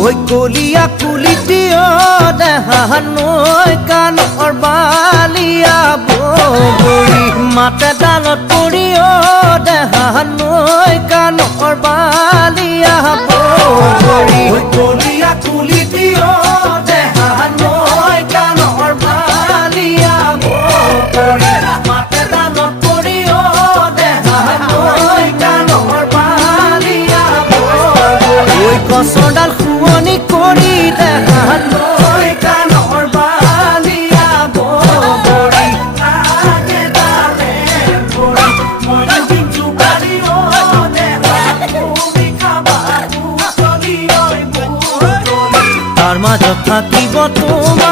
ঐ কলিয়া কুলিটিও দেহা নৈ কাণৰ বালিয়া বগৰী মাতে ডালত পৰিও দেহা নৈ কাণৰ বালিয়া বগৰী ঐ কলিয়া কুলিটিও দেহা নৈ কাণৰ বালিয়া বগৰী মাতে ডালত পৰিও দেহা নৈ কাণৰ বালিয়া বগৰী ঐ গছৰ ডাল শুৱনি কৰি দেহা নৈ কাণৰ বালিয়া বগৰী আগে ডালে পৰি মই দিনটো বালিও দেহা তুমি খাবা চলি ঐ তাৰ মাজত থাকিব তোমাৰ